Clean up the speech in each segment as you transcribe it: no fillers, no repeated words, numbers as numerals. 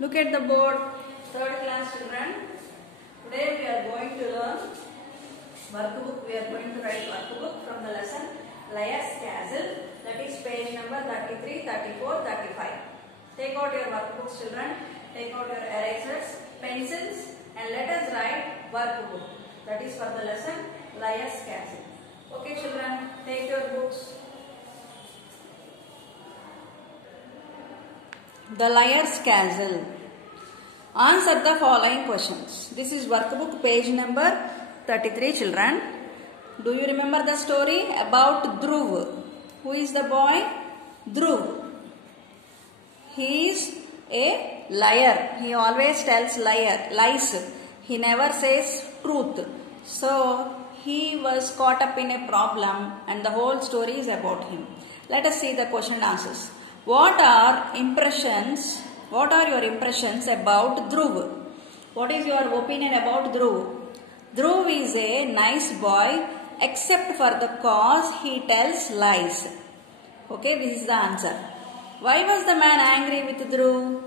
Look at the board, third class children. Today we are going to learn workbook. We are going to write workbook from the lesson Liar's Castle. That is page number 33, 34, 35. Take out your workbooks, children. Take out your erasers, pencils, and let us write workbook. That is for the lesson Liar's Castle. Okay, children, take your books. The Liar's Castle. Answer the following questions. This is workbook page number 33, children. Do you remember the story about Dhruv? Who is the boy? Dhruv. He is a liar. He always tells lies. He never says truth. So he was caught up in a problem and the whole story is about him. Let us see the question and answers. What are your impressions about Dhruv? What is your opinion about Dhruv? Dhruv is a nice boy except for the cause he tells lies. Okay, this is the answer. Why was the man angry with Dhruv?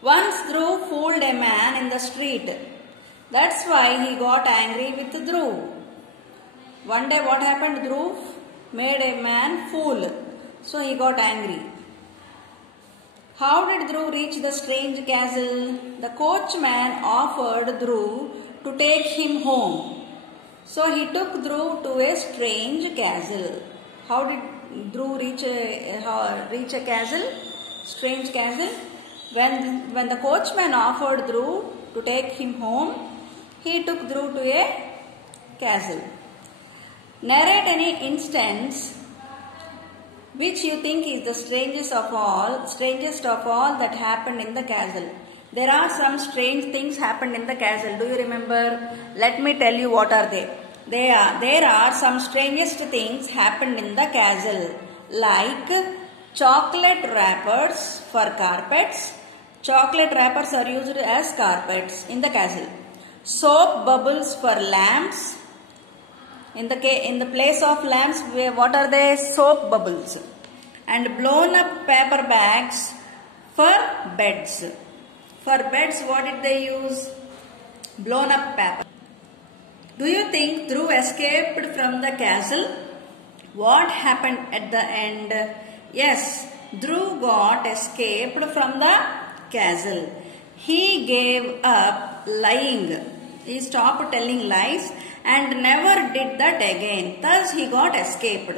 Once Dhruv fooled a man in the street. That's why he got angry with Dhruv. One day what happened? Dhruv made a man fool. So he got angry. How did Dhruv reach the strange castle? The coachman offered Dhruv to take him home. So he took Dhruv to a strange castle. How did Dhruv reach a castle? Strange castle. When the coachman offered Dhruv to take him home, he took Dhruv to a castle. Narrate any instance which you think is the strangest of all that happened in the castle. There are some strange things happened in the castle. Do you remember? Let me tell you what are they. There are some strangest things happened in the castle, like chocolate wrappers for carpets. Chocolate wrappers are used as carpets in the castle. Soap bubbles for lamps. In the place of lamps, what are they? Soap bubbles. And blown up paper bags for beds. For beds, what did they use? Blown up paper. Do you think Dhruv escaped from the castle? What happened at the end? Yes, Dhruv got escaped from the castle. He gave up lying. He stopped telling lies and never did that again. Thus he got escaped.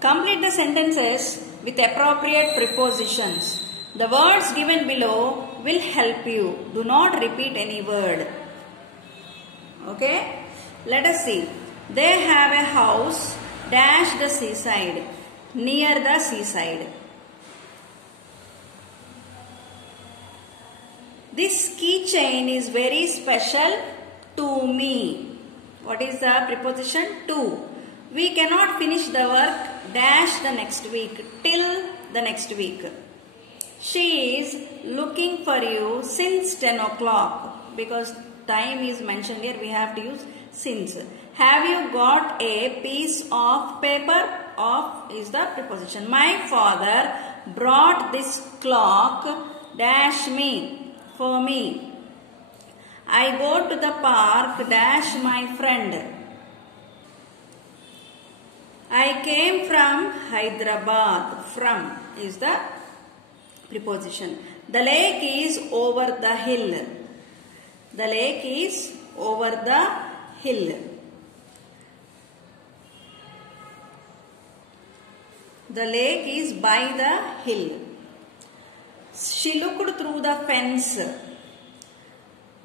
Complete the sentences with appropriate prepositions. The words given below will help you. Do not repeat any word. Okay? Let us see. They have a house dash the seaside. Near the seaside. This keychain is very special to me. What is the preposition? To. We cannot finish the work dash the next week. Till the next week. She is looking for you since 10 o'clock. Because time is mentioned here, we have to use since. Have you got a piece of paper? Of is the preposition. My father brought this clock dash me. For me. I go to the park dash my friend. I came from Hyderabad. From is the preposition. The lake is over the hill. The lake is over the hill. The lake is by the hill. She looked through the fence.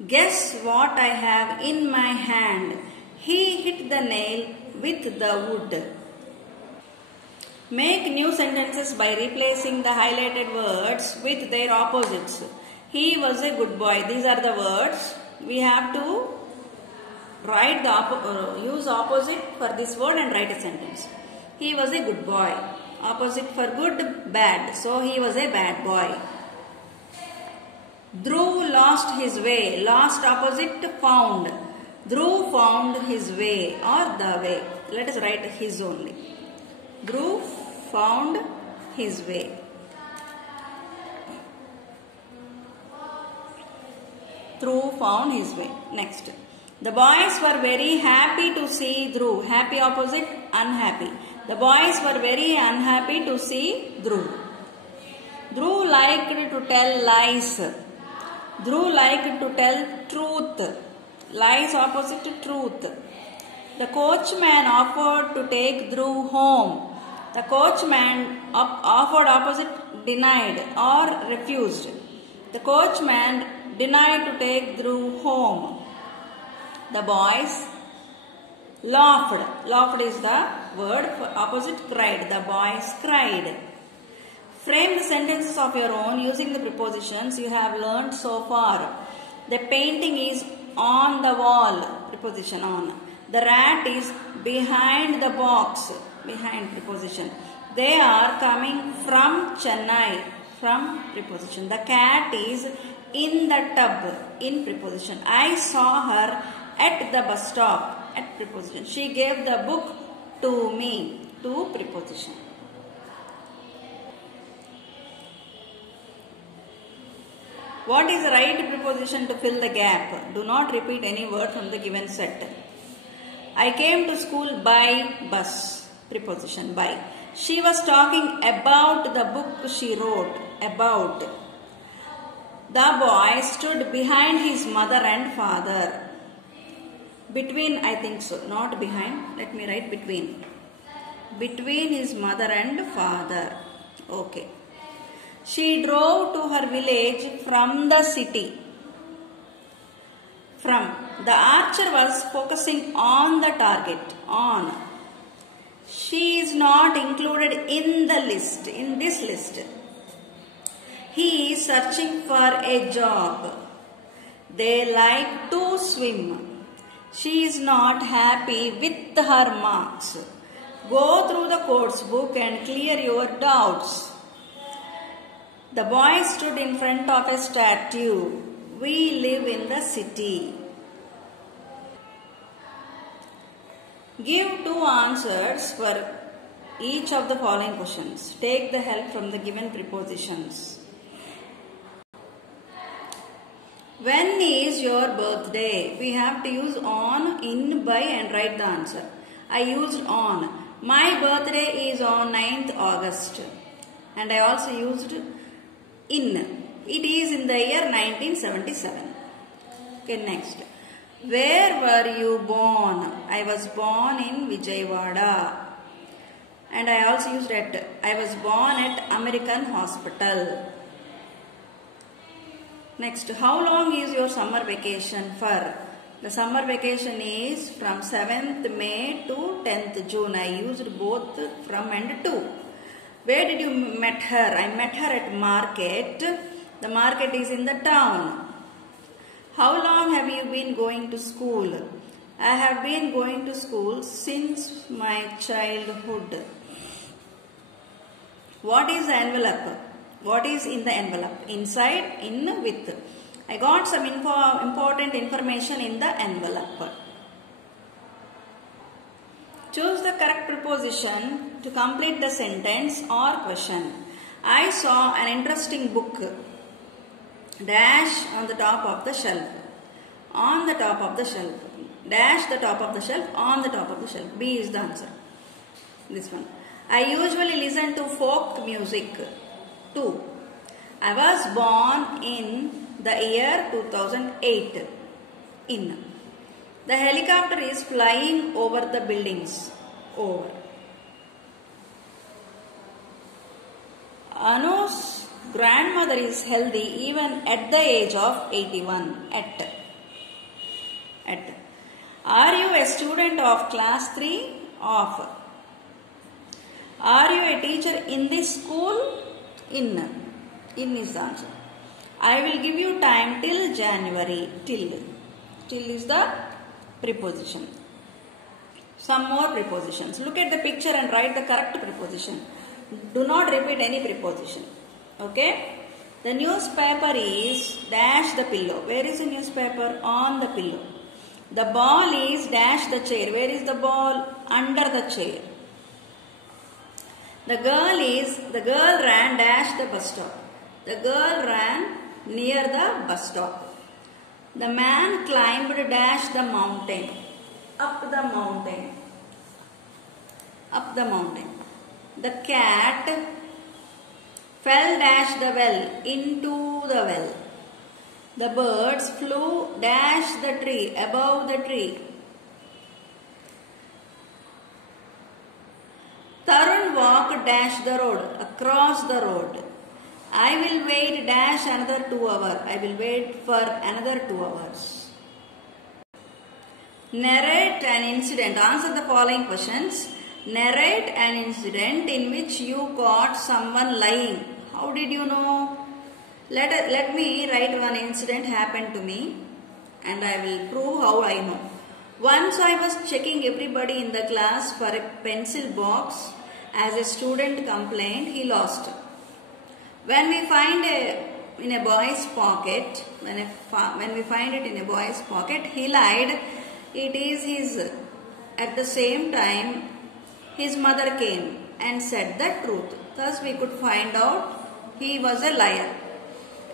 Guess what I have in my hand? He hit the nail with the wood. Make new sentences by replacing the highlighted words with their opposites. He was a good boy. These are the words. We have to write use opposite for this word and write a sentence. He was a good boy. Opposite for good, bad. So he was a bad boy. Dhruv lost his way. Lost opposite found. Dhruv found his way or the way. Let us write his only. Dhruv found his way. Dhruv found his way. Next. The boys were very happy to see Dhruv. Happy opposite unhappy. The boys were very unhappy to see Dhruv. Dhruv liked to tell lies. Dhruv liked to tell truth. Lies opposite to truth. The coachman offered to take Dhruv home. The coachman offered opposite denied or refused. The coachman denied to take Dhruv home. The boys laughed. Laughed is the word for opposite cried. The boys cried. Frame the sentences of your own using the prepositions you have learned so far. The painting is on the wall. Preposition on. The rat is behind the box. Behind preposition. They are coming from Chennai. From preposition. The cat is in the tub. In preposition. I saw her at the bus stop. At preposition. She gave the book to me. To preposition. What is the right preposition to fill the gap? Do not repeat any word from the given set. I came to school by bus. Preposition by. She was talking about the book she wrote. About. The boy stood behind his mother and father. Between, I think so, not behind. Let me write between. Between his mother and father. Okay. She drove to her village from the city. From. The archer was focusing on the target. On. She is not included in the list. In this list. He is searching for a job. They like to swim. She is not happy with her marks. Go through the course book and clear your doubts. The boy stood in front of a statue. We live in the city. Give 2 answers for each of the following questions. Take the help from the given prepositions. When is your birthday? We have to use on, in, by and write the answer. I used on. My birthday is on 9th August. And I also used in. It is in the year 1977. Okay, next. Where were you born? I was born in Vijayawada. And I also used at. I was born at American Hospital. Next, how long is your summer vacation for? The summer vacation is from 7th May to 10th June. I used both from and to. Where did you met her? I met her at market. The market is in the town. How long have you been going to school? I have been going to school since my childhood. What is the envelope? What is in the envelope? Inside, in, with. I got some important information in the envelope. Choose the correct preposition to complete the sentence or question. I saw an interesting book. Dash on the top of the shelf. On the top of the shelf. Dash the top of the shelf. On the top of the shelf. B is the answer. This one. I usually listen to folk music. 2. I was born in the year 2008. In. The helicopter is flying over the buildings. Over. Anu's grandmother is healthy even at the age of 81. At. Are you a student of class 3? Of. Are you a teacher in this school? In. In is the answer. I will give you time till January. Till. Till is the preposition. Some more prepositions. Look at the picture and write the correct preposition. Do not repeat any preposition. Okay? The newspaper is dash the pillow. Where is the newspaper? On the pillow. The ball is dash the chair. Where is the ball? Under the chair. The girl ran dash the bus stop. The girl ran near the bus stop. The man climbed dash the mountain. Up the mountain. Up the mountain. The cat fell dash the well. Into the well. The birds flew dash the tree. Above the tree. Tarun walked dash the road. Across the road. I will wait dash another 2 hours. I will wait for another 2 hours. Narrate an incident. Answer the following questions. Narrate an incident in which you caught someone lying. How did you know? Let me write one incident happened to me and I will prove how I know. Once I was checking everybody in the class for a pencil box. As a student complained, he lost. When we find in a boy's pocket, when we find it in a boy's pocket, he lied. It is his. At the same time, his mother came and said the truth. Thus, we could find out he was a liar.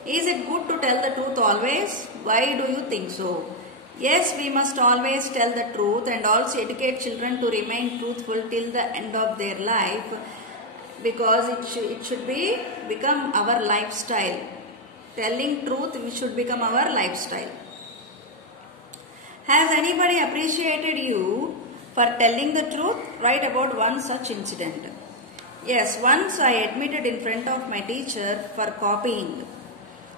Is it good to tell the truth always? Why do you think so? Yes, we must always tell the truth and also educate children to remain truthful till the end of their life, because it should become our lifestyle. Telling truth should become our lifestyle. Has anybody appreciated you for telling the truth? Write about one such incident. Yes, once I admitted in front of my teacher for copying.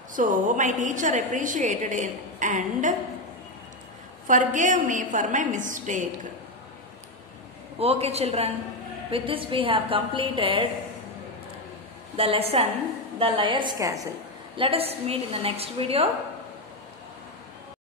So my teacher appreciated it and forgave me for my mistake. Okay children, with this we have completed the lesson, The Liar's Castle. Let us meet in the next video.